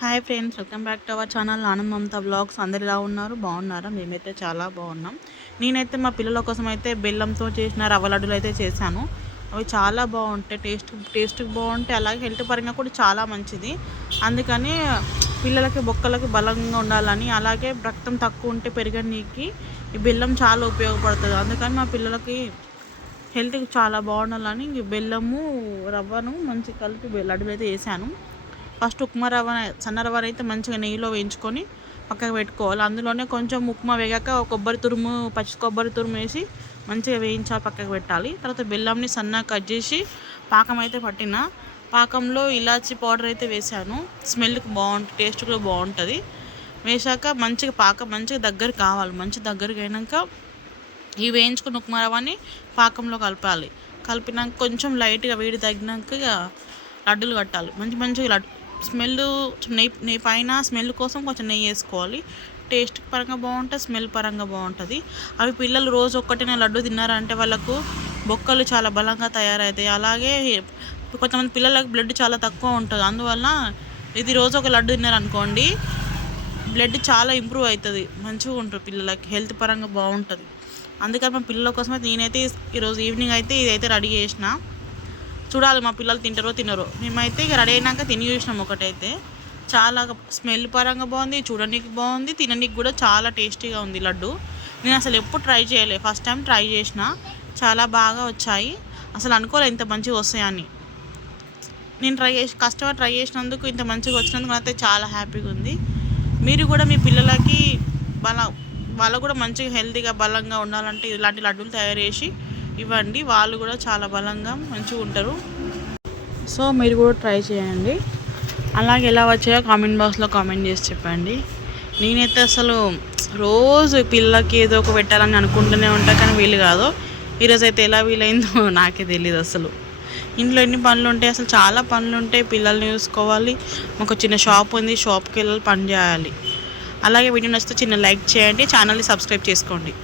Hi friends, welcome back to our channel Anand Mamata vlogs. అందరు ఎలా ఉన్నారు? బాగున్నారా? మేమైతే చాలా బాగున్నాం. నేనైతే మా పిల్లల కోసం అయితే బెల్లంతో చేసిన రవ్వ లడ్డులు అయితే చేశాను. అవి చాలా బాగుంటాయి, టేస్ట్ బాగుంటాయి. అలాగే హెల్త్ పరంగా కూడా చాలా మంచిది. అందుకని పిల్లలకి బొక్కలకి బలంగా ఉండాలని, అలాగే రక్తం తక్కువ ఉంటే పెరగనీకి ఈ బెల్లం చాలా ఉపయోగపడుతుంది. అందుకని మా పిల్లలకి హెల్త్కి చాలా బాగుండాలని బెల్లము రవ్వను మంచి కలిపి లడ్డులు అయితే వేసాను. ఫస్ట్ ఉప్మా రవ్వ, సన్న రవ్వ అయితే మంచిగా నెయ్యిలో వేయించుకొని పక్కకు పెట్టుకోవాలి. అందులోనే కొంచెం ఉప్మా వేగాక కొబ్బరి తురుము, పచ్చి కొబ్బరి తురుము వేసి మంచిగా వేయించాలి, పక్కకు పెట్టాలి. తర్వాత బెల్లంని సన్నగా కట్ చేసి పాకం అయితే పట్టిన పాకంలో ఇలాచీ పౌడర్ అయితే వేసాను. స్మెల్కి బాగుంటుంది, టేస్ట్ కూడా బాగుంటుంది. వేసాక మంచిగా పాకం మంచిగా దగ్గర కావాలి. మంచి దగ్గరికి అయినాక ఈ వేయించుకున్న ఉప్మా రవ్వని పాకంలో కలపాలి. కలిపినాక కొంచెం లైట్గా వేడి తగ్గినాక లడ్డూలు కట్టాలి. మంచిగా లడ్డు స్మెల్ నెయ్యి పైన స్మెల్ కోసం కొంచెం నెయ్యి వేసుకోవాలి. టేస్ట్ పరంగా బాగుంటుంది, స్మెల్ పరంగా బాగుంటుంది. అవి పిల్లలు రోజు ఒక్కటినే లడ్డు తిన్నారంటే వాళ్ళకు బొక్కలు చాలా బలంగా తయారవుతాయి. అలాగే కొంతమంది పిల్లలకు బ్లడ్ చాలా తక్కువ ఉంటుంది. అందువల్ల ఇది రోజు ఒక లడ్డు తిన్నారనుకోండి, బ్లడ్ చాలా ఇంప్రూవ్ అవుతుంది, మంచిగా ఉంటుంది, పిల్లలకి హెల్త్ పరంగా బాగుంటుంది. అందుకని మా పిల్లల కోసం అయితే నేనైతే ఈరోజు ఈవినింగ్ అయితే ఇదైతే రెడీ చేసిన. చూడాలి మా పిల్లలు తింటారో తినరో. మేమైతే ఇక రెడీ అయినాక తిని చూసినాం. ఒకటైతే చాలా స్మెల్ పరంగా బాగుంది, చూడడానికి బాగుంది, తినడానికి కూడా చాలా టేస్టీగా ఉంది లడ్డు. నేను అసలు ఎప్పుడు ట్రై చేయలేదు, ఫస్ట్ టైం ట్రై చేసిన. చాలా బాగా వచ్చాయి. అసలు అనుకోలేదు ఇంత మంచిగా వస్తాయని. నేను కష్టపడి ట్రై చేసినందుకు ఇంత మంచిగా వచ్చినందుకు నాకైతే చాలా హ్యాపీగా ఉంది. మీరు కూడా మీ పిల్లలకి వాళ్ళు కూడా మంచిగా హెల్తీగా బలంగా ఉండాలంటే ఇలాంటి లడ్డూలు తయారు చేసి ఇవ్వండి. వాళ్ళు కూడా చాలా బలంగా మంచిగా ఉంటారు. సో మీరు కూడా ట్రై చేయండి. అలాగే ఎలా వచ్చాయో కామెంట్ బాక్స్లో కామెంట్ చేసి చెప్పండి. నేనైతే అసలు రోజు పిల్లలకి ఏదో ఒక పెట్టాలని అనుకుంటూనే ఉంటా, కానీ వీలు కాదు. ఈరోజు అయితే ఎలా వీలైందో నాకే తెలియదు. అసలు ఇంట్లో ఎన్ని పనులు ఉంటాయి, అసలు చాలా పనులు ఉంటాయి. పిల్లల్ని చూసుకోవాలి, మాకు చిన్న షాప్ ఉంది, షాప్కి వెళ్ళాలి, పని చేయాలి. అలాగే వీడియో నచ్చితే చిన్న లైక్ చేయండి, ఛానల్ని సబ్స్క్రైబ్ చేసుకోండి.